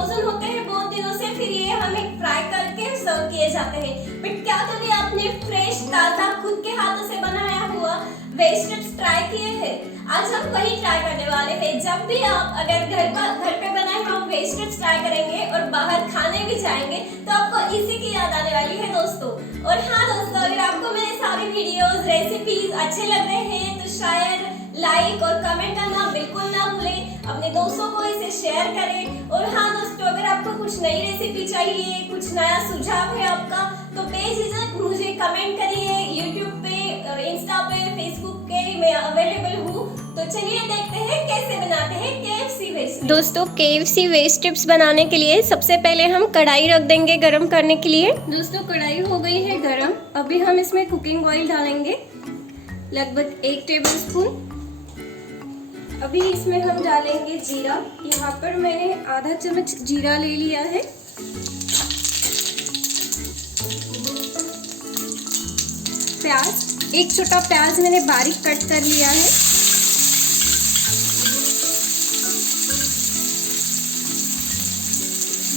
Frozen होते हैं बहुत दिनों से, फिर ये हमें फ्राई करके सर्व किए जाते हैं। बट क्या कभी आपने फ्रेश ताजा खुद के हाथों से बनाया हुआ वेज स्ट्रिप्स ट्राई किए हैं? आज हम वही ट्राई करने वाले हैं। जब भी आप अगर घर पे बनाए हुए वेज स्ट्रिप्स ट्राई करेंगे और बाहर खाने भी जाएंगे तो आपको इसी की याद आने वाली है दोस्तों। और हाँ दोस्तों, अगर आपको मेरे सारे वीडियोस रेसिपीज अच्छे लग रहे हैं तो शायद लाइक और कमेंट करना बिल्कुल ना भूलें, अपने दोस्तों को इसे शेयर करें। और हाँ दोस्तों, अगर आपको कुछ नई रेसिपी चाहिए, कुछ नया सुझाव है आपका, तो बेझिझक मुझे कमेंट करिए। यूट्यूब पे और इंस्टा पे, फेसबुक पे मैं अवेलेबल हूँ। तो चलिए देखते हैं कैसे बनाते हैं KFC वेज स्ट्रिप्स। दोस्तों, KFC वेज स्ट्रिप्स बनाने के लिए सबसे पहले हम कढ़ाई रख देंगे गरम करने के लिए। दोस्तों, कढ़ाई हो गई है गरम। अभी हम इसमें कुकिंग ऑयल डालेंगे लगभग 1 टेबल स्पून। अभी इसमें हम डालेंगे जीरा। यहाँ पर मैंने आधा चम्मच जीरा ले लिया है। प्याज, 1 छोटा प्याज मैंने बारीक कट कर लिया है।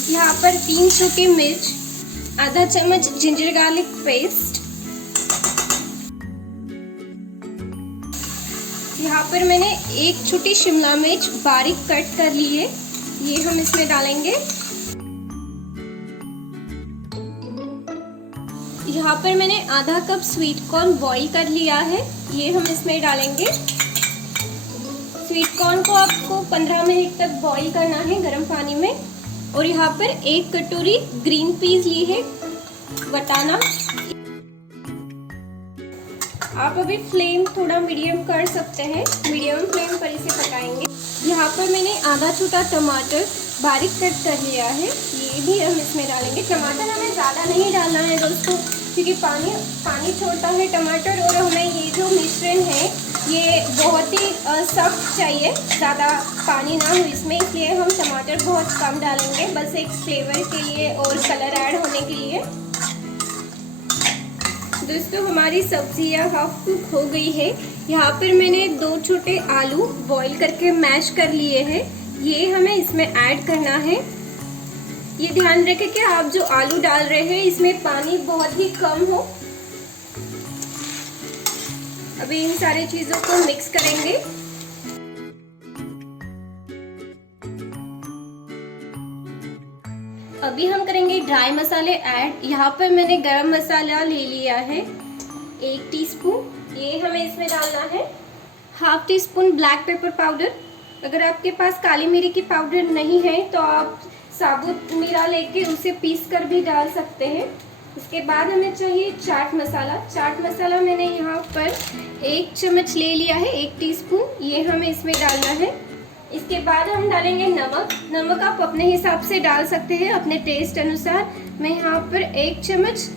यहाँ पर 3 सूखी मिर्च, आधा चम्मच जिंजर गार्लिक पेस्ट। यहाँ पर मैंने 1 छोटी शिमला मिर्च बारीक कट कर ली है, ये हम इसमें डालेंगे। यहाँ पर मैंने आधा कप स्वीट कॉर्न बॉईल कर लिया है, ये हम इसमें डालेंगे। स्वीट कॉर्न को आपको 15 मिनट तक बॉईल करना है गर्म पानी में। और यहाँ पर 1 कटोरी ग्रीन पीस ली है, वटाना। आप अभी फ्लेम थोड़ा मीडियम कर सकते हैं, मीडियम फ्लेम पर इसे पकाएंगे। यहाँ पर मैंने आधा छोटा टमाटर बारीक कट कर लिया है, ये भी हम इसमें डालेंगे। टमाटर हमें ज़्यादा नहीं डालना है दोस्तों, क्योंकि पानी छोड़ता है टमाटर। और हमें ये जो मिश्रण है ये बहुत ही सख्त चाहिए, ज़्यादा पानी ना हो इसमें, इसलिए हम टमाटर बहुत कम डालेंगे, बस एक फ्लेवर के लिए और कलर ऐड होने के लिए। दोस्तों, हमारी सब्जियां हाफ कुक हो गई है। यहाँ पर मैंने 2 छोटे आलू बॉईल करके मैश कर लिए हैं, ये हमें इसमें ऐड करना है। ये ध्यान रखें कि आप जो आलू डाल रहे हैं इसमें पानी बहुत ही कम हो। अभी इन सारी चीजों को मिक्स करेंगे। अभी हम करेंगे ड्राई मसाले ऐड। यहाँ पर मैंने गरम मसाला ले लिया है 1 टीस्पून, ये हमें इसमें डालना है। Half tea spoon black pepper powder. अगर आपके पास काली मिर्ची की पाउडर नहीं है तो आप साबुत मिर्च लेके उसे पीस कर भी डाल सकते हैं। इसके बाद हमें चाहिए चाट मसाला। चाट मसाला मैंने यहाँ पर 1 चम्मच ले लिया है, 1 टीस्पून, ये हमें इसमें डालना है। इसके बाद हम डालेंगे नमक। नमक आप अपने हिसाब से डाल सकते हैं, अपने टेस्ट अनुसार। मैं यहाँ पर 1 चम्मच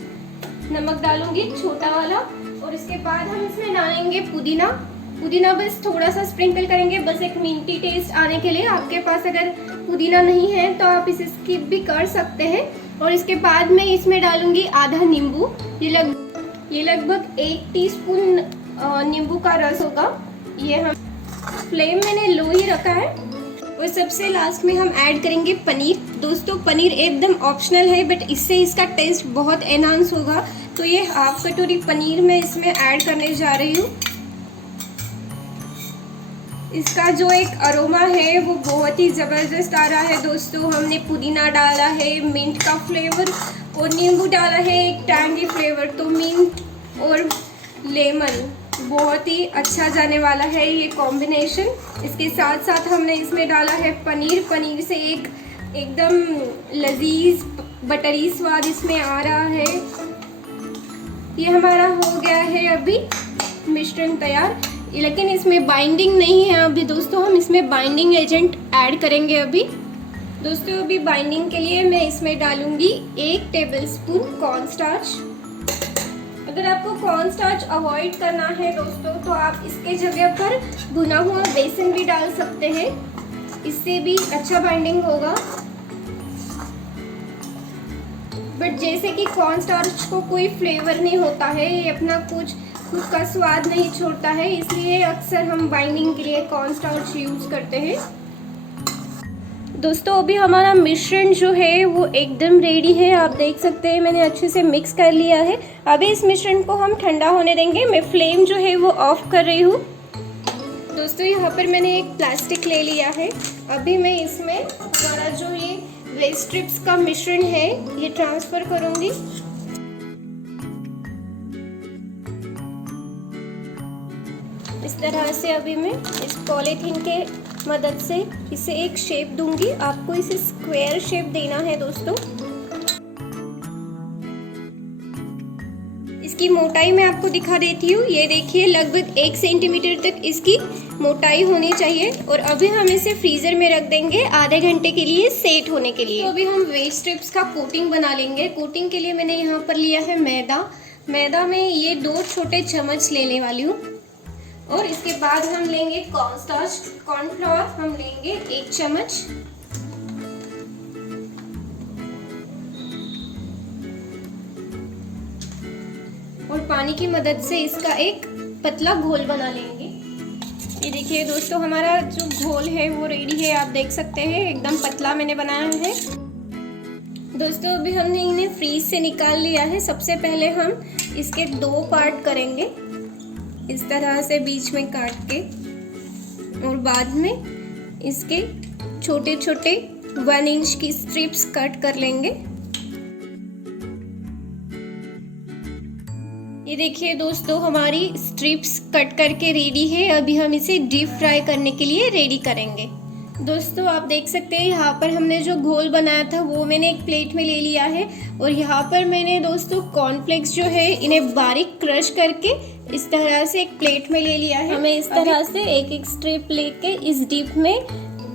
नमक डालूंगी, छोटा वाला। और इसके बाद हम इसमें डालेंगे पुदीना। पुदीना बस थोड़ा सा स्प्रिंकल करेंगे, बस एक मिंटी टेस्ट आने के लिए। आपके पास अगर पुदीना नहीं है तो आप इसे स्किप भी कर सकते हैं। और इसके बाद मैं इसमें डालूंगी आधा नींबू। ये लगभग 1 टीस्पून नींबू का रस होगा। ये हम फ्लेम मैंने लो ही रखा है। और सबसे लास्ट में हम ऐड करेंगे पनीर। दोस्तों, पनीर एकदम ऑप्शनल है, बट इससे इसका टेस्ट बहुत एनहांस होगा। तो ये हाफ कटोरी पनीर मैं इसमें ऐड करने जा रही हूँ। इसका जो एक अरोमा है वो बहुत ही ज़बरदस्त आ रहा है दोस्तों। हमने पुदीना डाला है, मिंट का फ्लेवर, और नींबू डाला है एक टैंगी फ्लेवर। तो मिंट और लेमन बहुत ही अच्छा जाने वाला है ये कॉम्बिनेशन। इसके साथ साथ हमने इसमें डाला है पनीर। पनीर से एकदम लजीज बटरी स्वाद इसमें आ रहा है। ये हमारा हो गया है अभी मिश्रण तैयार, लेकिन इसमें बाइंडिंग नहीं है अभी दोस्तों। हम इसमें बाइंडिंग एजेंट ऐड करेंगे अभी। दोस्तों, अभी बाइंडिंग के लिए मैं इसमें डालूंगी 1 टेबलस्पून कॉर्नस्टार्च। अगर आपको कॉर्नस्टार्च अवॉइड करना है दोस्तों तो आप इसके जगह पर भुना हुआ बेसन भी डाल सकते हैं, इससे भी अच्छा बाइंडिंग होगा। बट जैसे कि कॉर्नस्टार्च को कोई फ्लेवर नहीं होता है, ये अपना कुछ खुद का स्वाद नहीं छोड़ता है, इसलिए अक्सर हम बाइंडिंग के लिए कॉर्नस्टार्च यूज करते हैं। दोस्तों अभी हमारा मिश्रण जो है वो एकदम रेडी है। आप देख सकते हैं मैंने अच्छे से मिक्स कर लिया है। अभी इस मिश्रण को हम ठंडा होने देंगे। मैं फ्लेम जो है वो ऑफ कर रही हूँ। दोस्तों यहाँ पर मैंने एक प्लास्टिक ले लिया है। अभी मैं इसमें हमारा जो ये वेज स्ट्रिप्स का मिश्रण है ये ट्रांसफ़र करूँगी। इस तरह से अभी मैं इस पॉलीथीन के मदद से इसे एक शेप दूंगी। आपको इसे स्क्वायर शेप देना है दोस्तों। इसकी मोटाई मैं आपको दिखा देती हूँ। ये देखिए लगभग 1 सेंटीमीटर तक इसकी मोटाई होनी चाहिए। और अभी हम इसे फ्रीज़र में रख देंगे आधे घंटे के लिए सेट होने के लिए। तो अभी हम वेज स्ट्रिप्स का कोटिंग बना लेंगे। कोटिंग के लिए मैंने यहाँ पर लिया है मैदा में ये 2 छोटे चम्मच लेने वाली हूँ। और इसके बाद हम लेंगे कॉर्नफ्लोर हम लेंगे 1 चम्मच। और पानी की मदद से इसका एक पतला घोल बना लेंगे। ये देखिए दोस्तों हमारा जो घोल है वो रेडी है। आप देख सकते हैं एकदम पतला मैंने बनाया है। दोस्तों अभी हमने इन्हें फ्रीज से निकाल लिया है। सबसे पहले हम इसके 2 पार्ट करेंगे इस तरह से बीच में काट के, और बाद में इसके छोटे छोटे 1 इंच की स्ट्रिप्स कट कर लेंगे। ये देखिए दोस्तों हमारी स्ट्रिप्स कट करके रेडी है। अभी हम इसे डीप फ्राई करने के लिए रेडी करेंगे। दोस्तों आप देख सकते हैं यहाँ पर हमने जो घोल बनाया था वो मैंने एक प्लेट में ले लिया है। और यहाँ पर मैंने दोस्तों कॉर्नफ्लेक्स जो है इन्हें बारीक क्रश करके इस तरह से एक प्लेट में ले लिया है। हमें इस तरह से एक स्ट्रिप लेके इस डीप में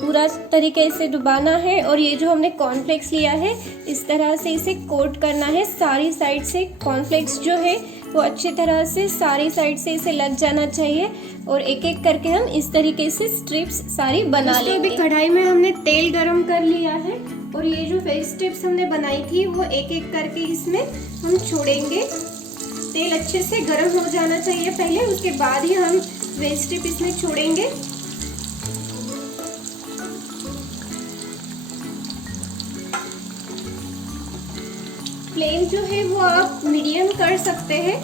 पूरा तरीके से डुबाना है। और ये जो हमने कॉर्नफ्लेक्स लिया है इस तरह से इसे कोट करना है। सारी साइड से कॉर्नफ्लेक्स जो है वो अच्छी तरह से सारी साइड से इसे लग जाना चाहिए। और एक एक करके हम इस तरीके से स्ट्रिप्स सारी बना लेंगे। अभी कढ़ाई में हमने तेल गरम कर लिया है और ये जो वेज स्ट्रिप्स हमने बनाई थी वो एक एक करके इसमें हम छोड़ेंगे। तेल अच्छे से गरम हो जाना चाहिए पहले, उसके बाद ही हम वेज स्ट्रिप इसमें छोड़ेंगे। फ्लेम जो है वो आप मीडियम कर सकते हैं।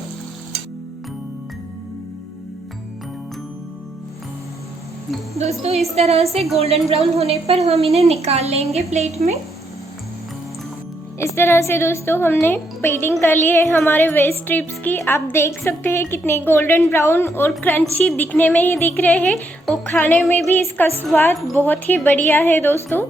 दोस्तों इस तरह से गोल्डन ब्राउन होने पर हम इन्हें निकाल लेंगे प्लेट में। इस तरह से दोस्तों हमने प्लेटिंग कर ली है हमारे वेज स्ट्रिप्स की। आप देख सकते हैं कितने गोल्डन ब्राउन और क्रंची दिखने में ही दिख रहे हैं और खाने में भी इसका स्वाद बहुत ही बढ़िया है दोस्तों।